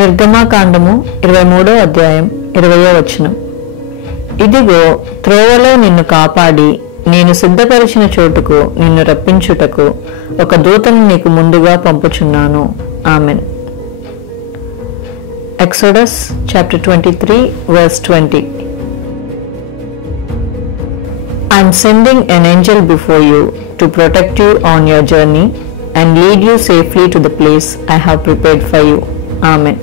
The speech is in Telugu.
నిర్గమాకాండము 23వ అధ్యాయం 20వ వచనం. ఇదిగో త్రోవలో నిన్ను కాపాడి నేను సిద్ధపరిచిన చోటుకు నిన్ను రప్పించుటకు ఒక దూతను నీకు ముందుగా పంపుచున్నాను. Amen. Exodus chapter 23 verse 20. I am sending an angel before you to protect you on your journey and lead you safely to the place I have prepared for you. Amen.